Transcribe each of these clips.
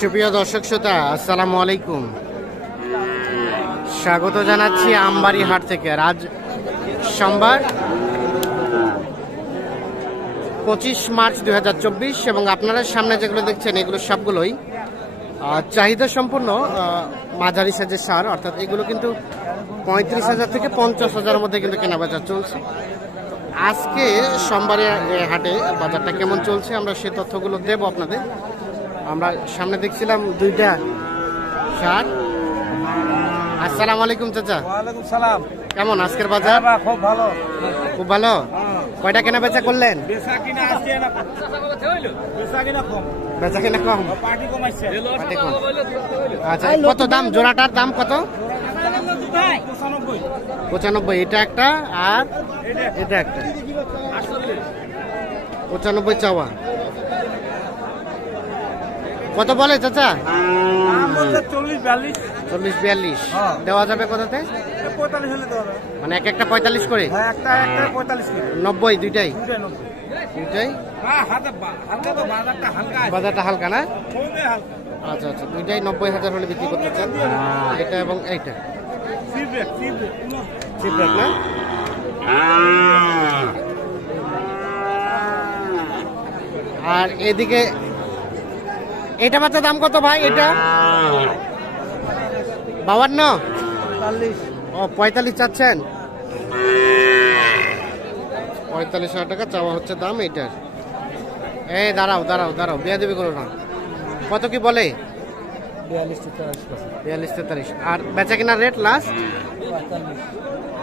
সুপ্রিয় দর্শক শ্রোতা, আসসালামু আলাইকুম। স্বাগত জানাচ্ছি আমবাড়ি হাট থেকে। আজ সোমবার 25 মার্চ 2024 এবং আপনারা সামনে যেগুলো দেখছেন এগুলো সবগুলোই চাহিদা সম্পন্ন মাঝারি সাইজের সার, অর্থাৎ এগুলো কিন্তু 35,000 থেকে 50,000-এর মধ্যে কিন্তু কেনাবেচা চলছে। আজকে সোমবারে হাটে বাজারটা কেমন চলছে আমরা সেই তথ্যগুলো দেব আপনাদের। আমরা সামনে দেখছিলাম দুইটা সার। আসসালামু আলাইকুম চাচা। ওয়ালাইকুম সালাম। কেমন আজকের বাজার? খুব ভালো। খুব ভালো। কয়টা কেনা বেচা করলেন? বেচা কিনা আজকে না, বেচা কিনা কম। বেচা কিনা কম, পার্টি কমাইছে। পাটি কম। আচ্ছা, কত দাম জোড়াটার দাম কত? 95। এটা একটা আর এটা একটা 95 চাওয়া। কত বলে চাচা? 40-42 দেওয়া যাবে কোথাতে? 45 হলে দেওয়া যাবে। মানে একটা 45 করে? হ্যাঁ, একটা 45 করে। 90 দুইটাই? 90। দুইটাই হ্যাঁ, হালকা তো বাজারটা হালকা আছে। বাজারটা হালকা না? খুবই হালকা। আচ্ছা আচ্ছা, দুইটাই 90,000 হলে বিক্রি করতে চান? এটা এবং এইটা চিপরেট না? আর এদিকে এটা বাচ্চা দাম কত ভাই? এটা 52? 45। ও 45 চাচ্ছেন? 45,000 টাকা চাওয়া হচ্ছে দাম এইটার। এই দাঁড়াও দাঁড়াও দাঁড়াও, বিয়া দেবে কোনো না। কত কি বলে? 42-43। আর বেচা কিনার রেট লাস্ট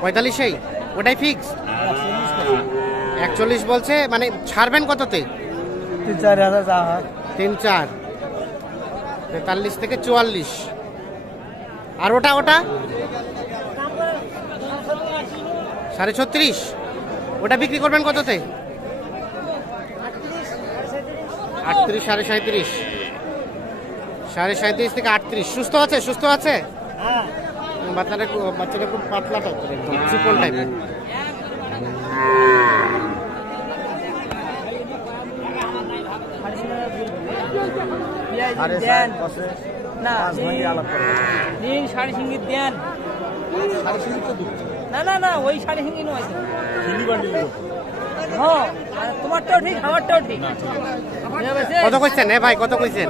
45? ওটাই ফিক্স? 41 বলছে। মানে ছাড়বেন কততে? 3-4 43 থেকে 44। আর ওটা 36.5? ওটা বিক্রি করবেন কততে? 38, 37.5। 37.5 থেকে 38। সুস্থ আছে? সুস্থ আছে? বাচ্চাটা খুব পাতলা টাইপের, একদম চিকন টাইপের। কত কইছেন ভাই? কত কইছেন?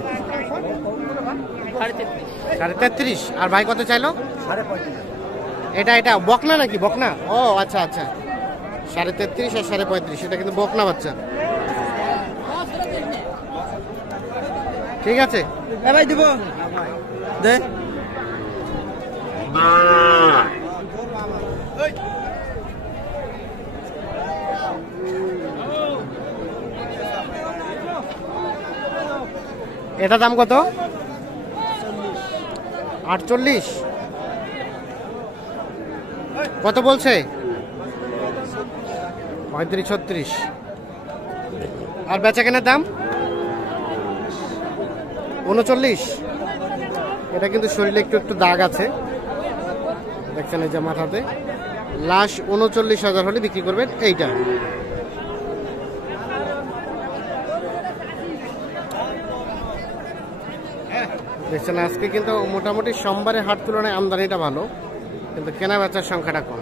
33.5। আর ভাই কত চাইলো? এটা বকনা নাকি? বকনা? ও আচ্ছা আচ্ছা, 33.5 আর 35.5। এটা কিন্তু বকনা বাচ্চা। ঠিক আছে ভাই, দিব দে। এটা দাম কত? 48। কত বলছে? 35-36। আর বেচা কেনার দাম 39। এটা কিন্তু শরীরে একটু একটু দাগ আছে, দেখছেন এই যে মাথাতে। লাস্ট 39,000 হলে বিক্রি করবেন এইটা। দেখছেন আজকে কিন্তু মোটামুটি সোমবারের হাট তুলনায় আমদানিটা ভালো, কিন্তু কেনা বেচার সংখ্যাটা কম।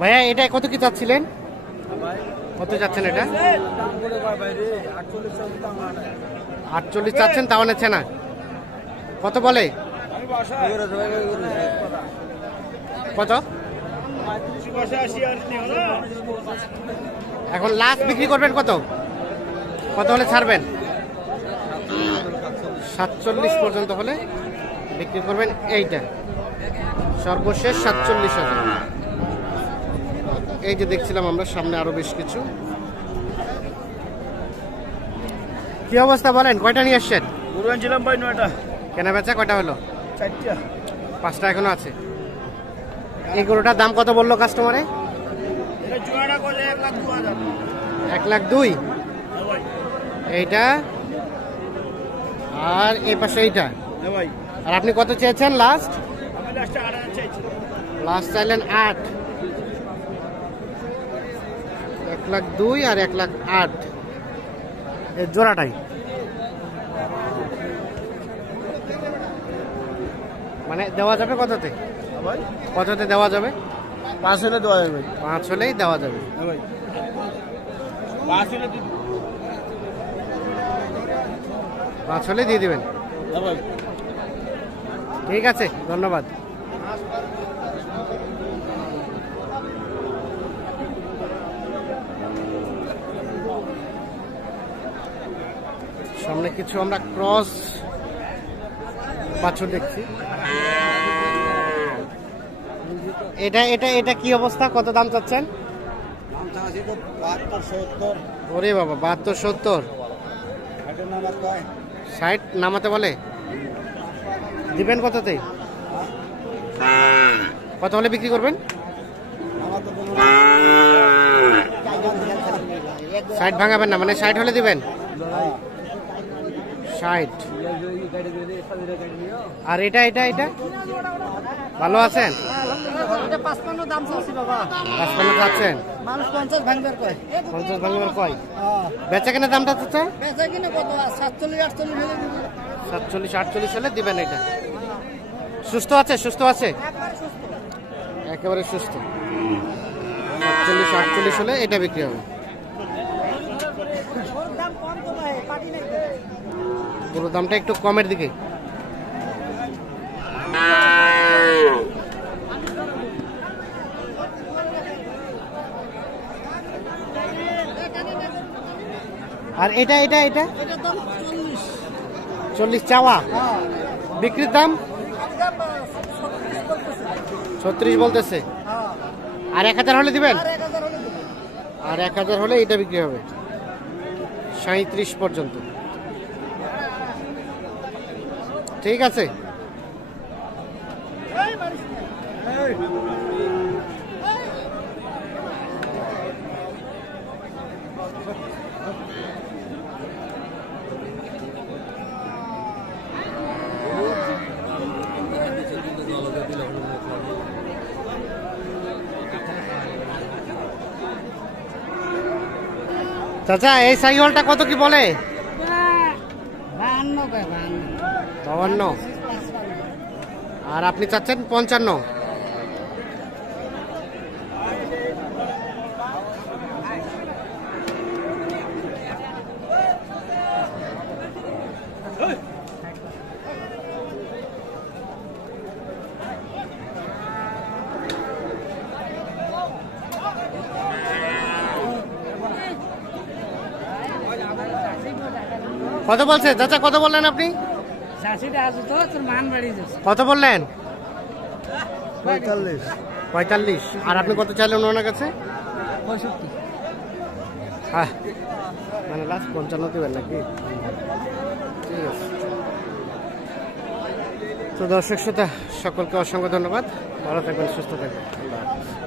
ভাইয়া এটা কত কি চাচ্ছিলেন? কত চাচ্ছেন এটা? 48 চাচ্ছেন, তাও নিচ্ছে না। কত বলে? কত এখন লাস্ট বিক্রি করবেন? কত কত হলে ছাড়বেন? 47 পর্যন্ত হলে বিক্রি করবেন এইটা। সর্বশেষ 47,000। এই যে দেখছিলাম আমরা সামনে আরো বেশ কিছু। কি অবস্থা বলেন? কয়টা নিয়ে আসছেন? ছিলাম ভাই 9টা। কেনা বেচা কয়টা হলো? 4টা। 5টা এখনো আছে। এই গরুটার দাম কত বললো কাস্টমারে? 1,02,000। এইটা আর এই পাশে এইটা ভাই আর আপনি কত চেয়েছেন লাস্ট? আমি লাস্টে 8 চাইছি। লাস্ট চাইলেন 8। 1,02,000 আর 1,08,000 এই জোড়াটাই। মানে দেওয়া যাবে কততে? ভাই কততে দেওয়া যাবে? 5 হলে দেওয়া যাবে ভাই। 5 হলেই দেওয়া যাবে। ভাই 5 হলে 5 হলে দিয়ে দিবেন। ভাই ঠিক আছে, ধন্যবাদ। সামনে কিছু আমরা ক্রস বাছুর দেখছি। এটা এটা এটা কি অবস্থা? কত দাম চাচ্ছেন? দাম চাচ্ছি তো 72 70। ওরে বাবা, 72 70। এটা না কয় 60 নামাতে বলে? দিবেন কততে? কত হলে বিক্রি করবেন? আমার তো কোনো 60 ভাঙাবেন না, মানে 60 হলে দিবেন? 60। আর এটা এটা এটা ভালো আছেন? 55 দাম চাচ্ছি বাবা। 55 যাচ্ছেন? মানুষ 50 ভাঙবার কয়। 50 ভাঙাবেন কয়? হ্যাঁ বেচা কেনা দামটা চাচ্ছে? বেচা কিনা কত 47 48 হলে দিব। 47 48 হলে দিবেন। এটা সুস্থ আছে? সুস্থ আছে, একেবারে সুস্থ। 47 48 হলে এটা বিক্রি হবে। দাম কম তো ভাই, পাটি নাই। পুরো দামটা একটু কমের দিকে। আর এটা এটা এটা এটা দাম 40। 40 চাওয়া, হ্যাঁ বিক্রির দাম 36 বলতেছে। হ্যাঁ আর 1000 হলে দিবেন? আর 1000 হলে দিব। আর 1000 হলে এটা বিক্রি হবে 37 পর্যন্ত। ঠিক আছে। চাচা, এই সাইকেলটা কত কি বলে? 52। আর আপনি চাচ্ছেন 55। কত বলছে চাচা? কত বললেন আপনি? কত বললেন? 45। আর আপনি কত চাইলেন ওনার কাছে? 65। হ্যাঁ, মানে লাস্ট 55 দেবেন নাকি? ঠিক আছে। তো দর্শক শ্রোতা সকলকে অসংখ্য ধন্যবাদ। ভালো থাকবেন, সুস্থ থাকবেন। আল্লাহ হাফেজ।